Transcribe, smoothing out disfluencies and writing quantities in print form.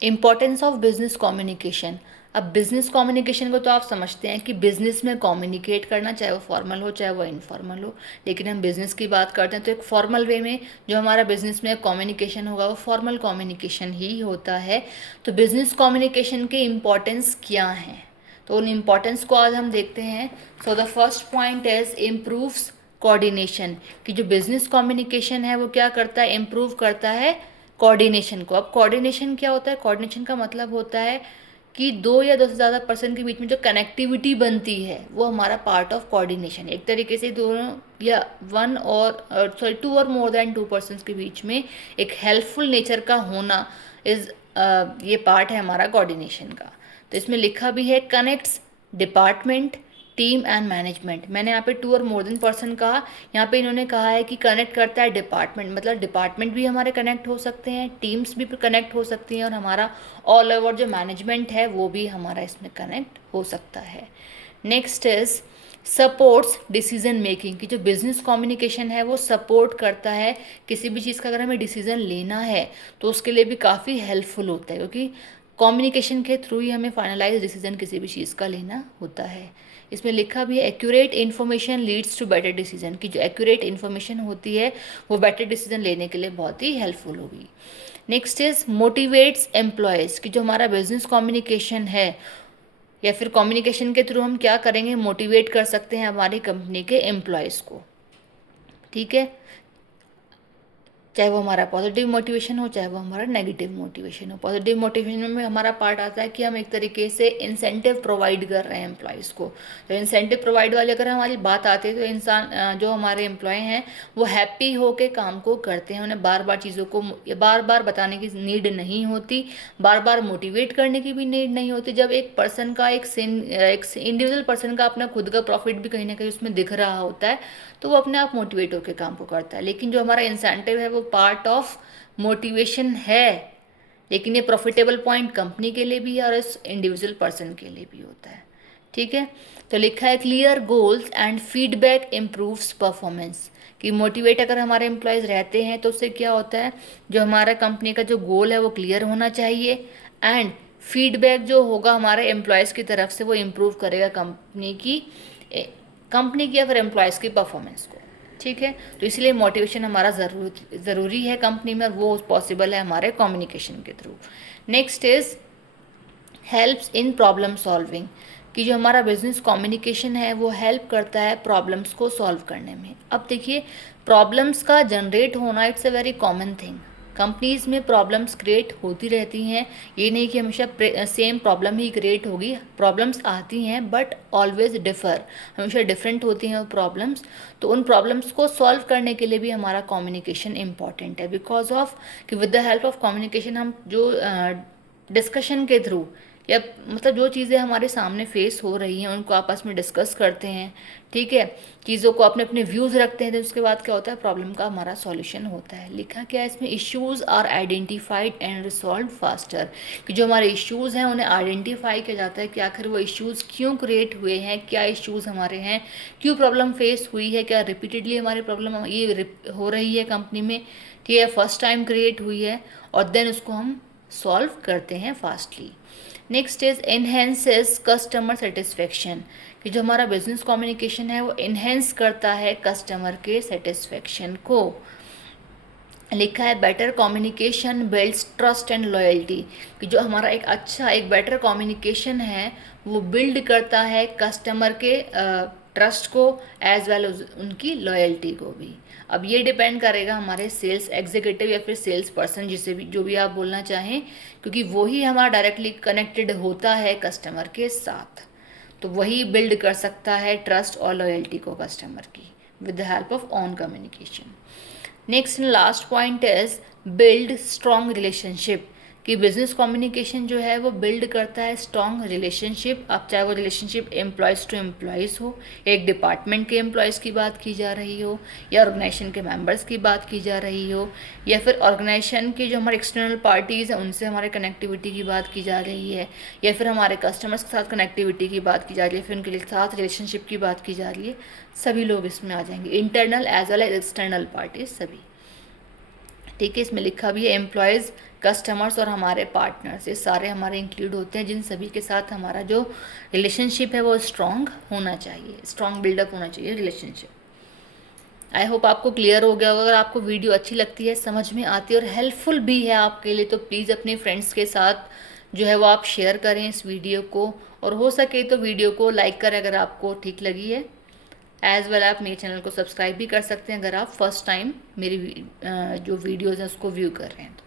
Importance of business communication. अब business communication को तो आप समझते हैं कि बिजनेस में कम्युनिकेट करना, चाहे वो फॉर्मल हो चाहे वो इनफॉर्मल हो, लेकिन हम बिजनेस की बात करते हैं तो एक फॉर्मल वे में जो हमारा बिजनेस में कम्युनिकेशन होगा वो फॉर्मल कम्युनिकेशन ही होता है। तो बिजनेस कम्युनिकेशन के इम्पॉर्टेंस क्या हैं, तो उन इम्पॉर्टेंस को आज हम देखते हैं। So the first point is improves coordination, कि जो बिजनेस कम्युनिकेशन है वो क्या करता है, इम्प्रूव करता है कोऑर्डिनेशन को। अब कोऑर्डिनेशन क्या होता है, कोऑर्डिनेशन का मतलब होता है कि दो या दो से ज़्यादा पर्सन के बीच में जो कनेक्टिविटी बनती है वो हमारा पार्ट ऑफ कोऑर्डिनेशन। एक तरीके से दोनों या वन और सॉरी 2 और more than 2 पर्सन के बीच में एक हेल्पफुल नेचर का होना इज ये पार्ट है हमारा कोऑर्डिनेशन का। तो इसमें लिखा भी है connects department, team and management. मैंने यहाँ पे 2 और more than पर्सन कहा, यहाँ पे इन्होंने कहा है कि कनेक्ट करता है डिपार्टमेंट, मतलब डिपार्टमेंट भी हमारे कनेक्ट हो सकते हैं, टीम्स भी कनेक्ट हो सकती हैं, और हमारा ऑल ओवर जो मैनेजमेंट है वो भी हमारा इसमें कनेक्ट हो सकता है। Next is supports decision making, की जो बिजनेस कम्युनिकेशन है वो सपोर्ट करता है किसी भी चीज़ का। अगर हमें डिसीजन लेना है तो उसके लिए भी काफ़ी हेल्पफुल होता है, क्योंकि कम्युनिकेशन के थ्रू ही हमें फाइनलाइज डिसीजन किसी भी चीज़ का लेना होता है। इसमें लिखा भी है accurate information leads to better decision, की जो एक्यूरेट इन्फॉर्मेशन होती है वो बेटर डिसीजन लेने के लिए बहुत ही हेल्पफुल होगी। नेक्स्ट इज मोटिवेट्स एम्प्लॉयज़, की जो हमारा बिजनेस कम्युनिकेशन है या फिर कम्युनिकेशन के थ्रू हम क्या करेंगे, मोटिवेट कर सकते हैं हमारी कंपनी के एम्प्लॉयज़ को। ठीक है, चाहे वो हमारा पॉजिटिव मोटिवेशन हो चाहे वो हमारा नेगेटिव मोटिवेशन हो। पॉजिटिव मोटिवेशन में हमारा पार्ट आता है कि हम एक तरीके से इंसेंटिव प्रोवाइड कर रहे हैं एम्प्लॉयज़ को। तो इंसेंटिव प्रोवाइड वाली अगर हमारी बात आती है तो इंसान जो हमारे एम्प्लॉय हैं वो हैप्पी हो के काम को करते हैं, उन्हें बार बार चीज़ों को बार बार बताने की नीड नहीं होती, बार बार मोटिवेट करने की भी नीड नहीं होती। जब एक पर्सन का एक इंडिविजुअल पर्सन का अपना खुद का प्रॉफिट भी कहीं ना कहीं उसमें दिख रहा होता है तो वो अपने आप मोटिवेट होकर काम को करता है। लेकिन जो हमारा इंसेंटिव है वो पार्ट ऑफ मोटिवेशन है, लेकिन ये प्रॉफिटेबल पॉइंट कंपनी के लिए भी है और इस इंडिविजुअल पर्सन के लिए भी होता है। ठीक है, तो लिखा है clear goals and feedback improves performance, कि मोटिवेट अगर हमारे एम्प्लॉयज़ रहते हैं तो उससे क्या होता है, जो हमारा कंपनी का जो गोल है वो क्लियर होना चाहिए, एंड फीडबैक जो होगा हमारे एम्प्लॉयज़ की तरफ से वो इम्प्रूव करेगा कंपनी की या फिर एम्प्लॉयज़ की परफॉर्मेंस को। ठीक है, तो इसलिए मोटिवेशन हमारा ज़रूरी है कंपनी में, और वो पॉसिबल है हमारे कम्युनिकेशन के through. Next is helps in problem solving, कि जो हमारा बिजनेस कम्युनिकेशन है वो हेल्प करता है प्रॉब्लम्स को सॉल्व करने में। अब देखिए, प्रॉब्लम्स का जनरेट होना it's a very common thing. Companies में प्रॉब्लम्स क्रिएट होती रहती हैं, ये नहीं कि हमेशा सेम प्रॉब्लम ही क्रिएट होगी। प्रॉब्लम्स आती हैं बट ऑलवेज डिफ़र, हमेशा डिफरेंट होती हैं वो प्रॉब्लम्स। तो उन प्रॉब्लम्स को सॉल्व करने के लिए भी हमारा कम्युनिकेशन इम्पॉर्टेंट है, बिकॉज ऑफ कि with the help of communication हम जो डिस्कशन के थ्रू या मतलब जो चीज़ें हमारे सामने फेस हो रही हैं उनको आपस में डिस्कस करते हैं। ठीक है, चीज़ों को अपने अपने व्यूज़ रखते हैं, तो उसके बाद क्या होता है, प्रॉब्लम का हमारा सॉल्यूशन होता है। लिखा क्या है इसमें, issues are identified and resolve faster, कि जो हमारे इश्यूज़ हैं उन्हें आइडेंटिफाई किया जाता है कि आखिर वो इश्यूज़ क्यों क्रिएट हुए हैं, क्या इश्यूज़ हमारे हैं, क्यों प्रॉब्लम फेस हुई है, क्या रिपीटेडली हमारी प्रॉब्लम ये हो रही है कंपनी में, ठीक है, फर्स्ट टाइम क्रिएट हुई है, और देन उसको हम सॉल्व करते हैं fastly. Next is enhances customer satisfaction, कि जो हमारा बिजनेस कम्युनिकेशन है वो एनहेंस करता है कस्टमर के सेटिस्फेक्शन को। लिखा है better communication builds trust and loyalty, कि जो हमारा एक बेटर कम्युनिकेशन है वो बिल्ड करता है कस्टमर के ट्रस्ट को एज वेल एज उनकी लॉयल्टी को भी। अब ये डिपेंड करेगा हमारे सेल्स एग्जीक्यूटिव या फिर सेल्स पर्सन, जिसे भी जो भी आप बोलना चाहें, क्योंकि वही हमारा डायरेक्टली कनेक्टेड होता है कस्टमर के साथ, तो वही बिल्ड कर सकता है ट्रस्ट और लॉयल्टी को कस्टमर की with the help of on communication. Next and last point is build strong relationship, कि बिजनेस कम्युनिकेशन जो है वो बिल्ड करता है स्ट्रॉन्ग रिलेशनशिप। अब चाहे वो रिलेशनशिप एम्प्लॉयज़ टू एम्प्लॉयज़ हो, एक डिपार्टमेंट के एम्प्लॉयज़ की बात की जा रही हो, या ऑर्गेनाइजेशन के मेंबर्स की बात की जा रही हो, या फिर ऑर्गेनाइजेशन के जो हमारे एक्सटर्नल पार्टीज़ हैं उनसे हमारे कनेक्टिविटी की बात की जा रही है, या फिर हमारे कस्टमर्स के साथ कनेक्टिविटी की बात की जा रही है, फिर उनके साथ रिलेशनशिप की बात की जा रही है, सभी लोग इसमें आ जाएंगे, internal as well as external parties सभी। ठीक है, इसमें लिखा भी है एम्प्लॉयज़, कस्टमर्स और हमारे पार्टनर्स, ये सारे हमारे इंक्लूड होते हैं, जिन सभी के साथ हमारा जो रिलेशनशिप है वो स्ट्रॉन्ग होना चाहिए, स्ट्रॉन्ग बिल्डअप होना चाहिए रिलेशनशिप। आई होप आपको क्लियर हो गया होगा। अगर आपको वीडियो अच्छी लगती है, समझ में आती है और हेल्पफुल भी है आपके लिए, तो प्लीज़ अपने फ्रेंड्स के साथ जो है वो आप शेयर करें इस वीडियो को, और हो सके तो वीडियो को लाइक करें अगर आपको ठीक लगी है। एज़ वेल आप मेरे चैनल को सब्सक्राइब भी कर सकते हैं अगर आप फर्स्ट टाइम मेरी जो वीडियोज़ हैं उसको व्यू कर रहे हैं तो।